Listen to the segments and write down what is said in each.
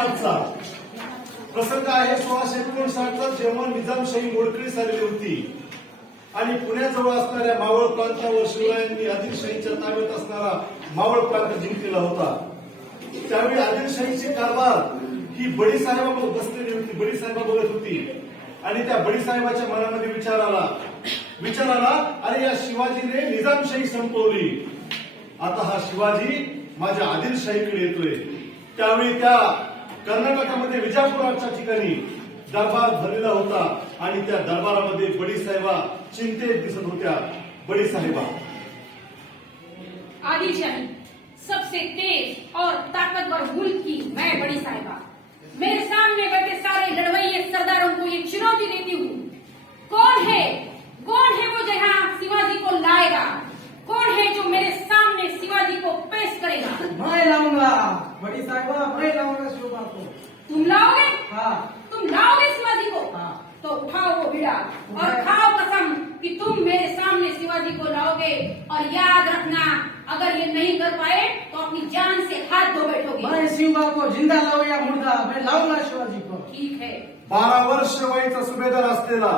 1659चा प्रसंग आहे. 1659चा जेव्हा निजामशाही मोडकळीस आलेली होती आणि पुण्याजवळ असणाऱ्या मावळ प्रांतावर शिवरायांनी आदिलशाहीच्या ताब्यात असणारा मावळ प्रांत जिंकलेला होता. त्यावेळी आदिलशाहीचे कारभार ही बडीसाहेबा बसलेली होती, बडीसाहेबा बघत होती आणि त्या बडीसाहेबाच्या मनामध्ये विचार आला, अरे या शिवाजीने निजामशाही संपवली, आता हा शिवाजी माझ्या आदिलशाहीकडे येतोय. त्यावेळी त्या कर्नाटकामध्ये विजापुराच्या ठिकाणी दरबार भरलेला होता आणि त्या दरबारामध्ये बडीसाहेबा चिंतेत दिसत होत्या. बडीसाहेबा आदिलशाही सबसे तेज और ताकतवर मुल्क की मैं बड़ी साहिबा मेरे सामने बैठे सारे लड़वैये सरदारों को ये चुनौती देती हूँ, कौन है वो जो यहाँ शिवाजी को लाएगा, कौन है जो मेरे सामने शिवाजी को पेश करेगा? मैं लाऊंगा बड़ी साहिबा, मैं लाऊंगा शिवबा को। तुम लाओगे? हाँ। तुम लाओगे शिवाजी को? हाँ। तो उठाओ वो बीड़ा और खाओ कसम कि तुम मेरे सामने शिवाजी को लाओगे, और याद रखना अगर ये नहीं कर पाए तो अपनी जान से हाथ धो बैठोगे। मैं शिवबा को जिंदा लाऊं या मुर्दा, मैं लाऊंगा शिवाजी को। ठीक है। 12 वर्ष वयाचा सुभेदार असलेला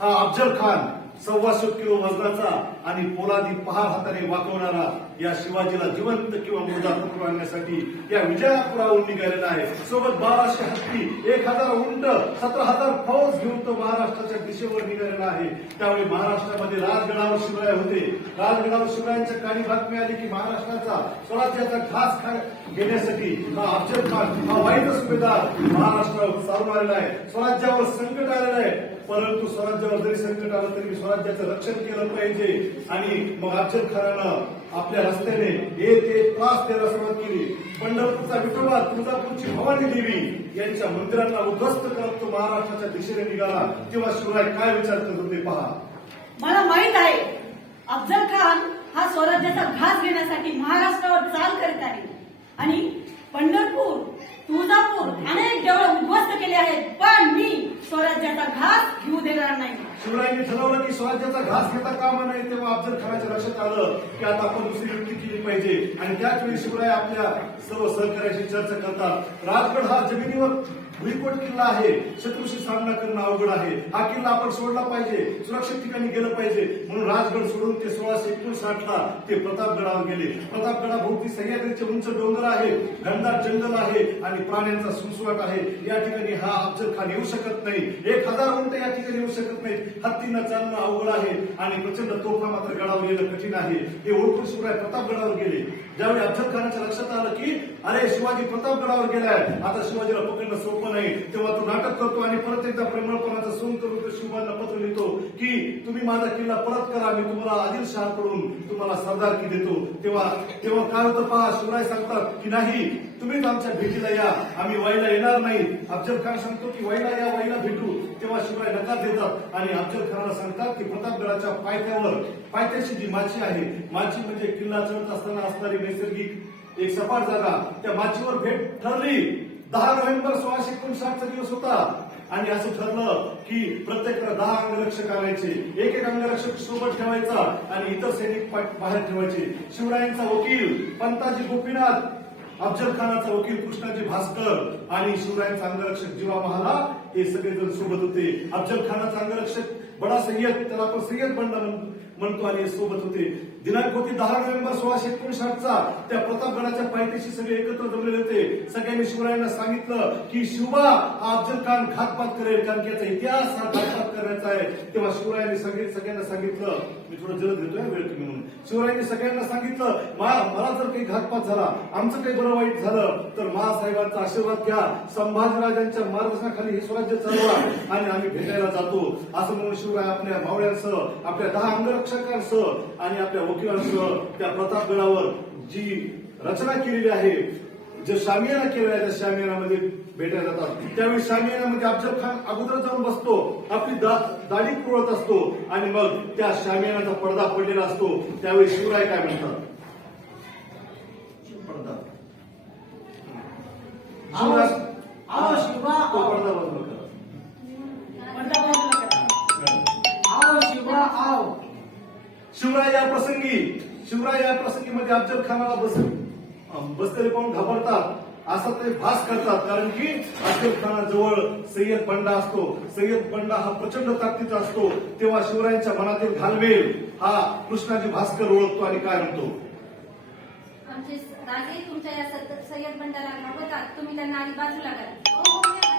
हा अफजल खान 125 किलो वजनाचा आणि पोलादी पहार हाताने वाकवणारा या शिवाजीला जिवंत किंवा मुर्दा पकडून आणण्यासाठी या विजयापुरावरून निघालेला आहे. सोबत 1200 हत्ती, 1000 उंट, 17,000 फौज घेऊन तो महाराष्ट्राच्या दिशेवर निघालेला आहे. त्यावेळी महाराष्ट्रामध्ये राजगडावर शिवराय होते. राजगडावर शिवरायांच्या कानी बातमी आली की महाराष्ट्राचा स्वराज्याचा घास घेण्यासाठी हा अफजल खान, हा वाईट सुभेदार महाराष्ट्रावर चालून आलेला आहे. स्वराज्यावर संकट आलेलं आहे, परंतु स्वराज्यावर जरी संकट आलं तरी स्वराज्याचं रक्षण केलं पाहिजे. आणि मग अफजल खानानं आपल्या रस्त्याने एक त्रास द्यायला सुरुवात केली. पंढरपूरचा विठोबा, तुळजापूरची भवानी देवी यांच्या मंदिरांना उद्ध्वस्त करत तो महाराष्ट्राच्या दिशेने निघाला. तेव्हा शिवराय काय विचार करत होते पहा. मला माहित आहे अफजल खान हा स्वराज्याचा घास घेण्यासाठी महाराष्ट्रावर चाल करीत आहे आणि पंढरपूर, तुळजापूर अनेक देवळ उद्ध्वस्त केले आहेत, पण मी स्वराज्याचा घास घेऊ देणार नाही. शिवरायांनी ठरवलं की स्वराज्याचा घास घेता कामा नये. तेव्हा अफजल खानाच्या लक्षात आलं की आता आपण दुसरी युक्ती केली पाहिजे. आणि त्याच वेळी शिवराय आपल्या सर्व सहकार्याशी चर्चा करतात. राजगड हा जमिनीवर भुईकोट किल्ला आहे, शत्रूशी सामना करणं अवघड आहे. हा किल्ला आपण सोडला पाहिजे, सुरक्षित ठिकाणी गेलं पाहिजे. म्हणून राजगड सोडून ते 1659ला ते प्रतापगडावर गेले. प्रतापगडाभोवती सह्याद्रीचे उंच डोंगर आहे, घनदाट जंगल आहे आणि प्राण्यांचा सुळसुळाट आहे. या ठिकाणी हा अफजल खान येऊ शकत नाही. 1000 उंट या ठिकाणी येऊ शकत नाहीत. हत्तीनं चालणं अवघड आहे आणि प्रचंड तोफा मात्र गडावर येणं कठीण आहे. हे ओळखून शिवराय प्रतापगडावर गेले. ज्यावेळी अफजल खानाच्या लक्षात आलं की अरे शिवाजी प्रतापगडावर गेलाय, आता शिवाजीला पकडणं सोपं नाही, तेव्हा तो नाटक करतो आणि परत एकदा प्रेमळपणाचं सोंग करून तो शिवबांना पत्र लिहितो की तुम्ही माझा किल्ला परत करा, मी तुम्हाला आदिलशहाकडून तुम्हाला सरदारकी देतो. तेव्हा काय होतं पहा. शिवराय सांगतात की नाही, तुम्हीच आमच्या भेटीला या, आम्ही वाईला येणार नाही. अफजल खान सांगतो की वाईला या, वाईला भेटू. तेव्हा शिवराय नकार देतात आणि अफजल खानाला सांगतात की प्रतापगडाच्या पायथ्याची जी माची आहे, माची म्हणजे किल्ला चढत असताना असणारी नैसर्गिक एक सपाट जागा, त्या माचीवर भेट ठरली. 10 नोव्हेंबर 1659चा दिवस होता आणि असं ठरलं की प्रत्येकाला 10 अंगरक्षक आणायचे. एक अंगरक्षक सोबत ठेवायचा आणि इतर सैनिक बाहेर ठेवायचे. शिवरायांचा वकील पंताजी गोपीनाथ, अफजल खानाचा वकील कृष्णाजी भास्कर आणि शिवरायांचा अंगरक्षक जीवा महाला हे सगळेजण सोबत होते. अफजल खानाचा अंगरक्षक बडा सय्यद, त्याला आपण सय्यद बंडा म्हणतो, आणि सोबत होते. दिनांक होती 10 नोव्हेंबर 1659चा. त्या प्रतापगडाच्या पायथ्याशी सगळे एकत्र जमलेले होते. सगळ्यांनी शिवरायांना सांगितलं की शिवबा हा अफजल खान घातपात करेल, कारण की याचा इतिहास हा घातपात करण्याचा आहे. तेव्हा शिवरायांनी सगळ्यांना सांगितलं, मी थोडं जलद घेतोय वेळ कमी म्हणून. शिवरायांनी सगळ्यांना सांगितलं मला जर काही घातपात झाला, आमचं काही बरं वाईट झालं तर महासाहेबांचा आशीर्वाद घ्या, संभाजीराजांच्या मार्गदर्शनाखाली हे स्वराज्य चालवा आणि आम्ही भेटायला जातो. असं म्हणून शिवराय आपल्या मावळ्यांसह, आपल्या 10 अंगरक्षकांसह आणि आपल्या वकिलांसह त्या प्रतापगडावर जी रचना केलेली आहे, जे शामियाना केलेला आहे, त्या शामियानामध्ये भेटायला जातात. त्यावेळी शामियानामध्ये अफजल खान अगोदर जाऊन बसतो, आपली दाढी पुरवत असतो आणि मग त्या शामियानाचा पडदा पडलेला असतो. त्यावेळी शिवराय काय म्हणतात, पडदा आओ शिवा, तो पडदा बाजूला करा. आओ शिवा आओ. शिवराय या प्रसंगी मध्ये अफजल खानाला बसलेले पाहून घाबरतात असा ते भास करतात. कारण की अफजल खानाजवळ सय्यद बंडा असतो. सय्यद बंडा हा प्रचंड ताकदीचा असतो. तेव्हा शिवरायांच्या मनातील घालमेल हा कृष्णाजी भास्कर ओळखतो आणि काय म्हणतो, आमचे राजे तुमच्या या सय्यद बंडाला नवतात, तुम्ही त्यांना आधी बाजूला करा.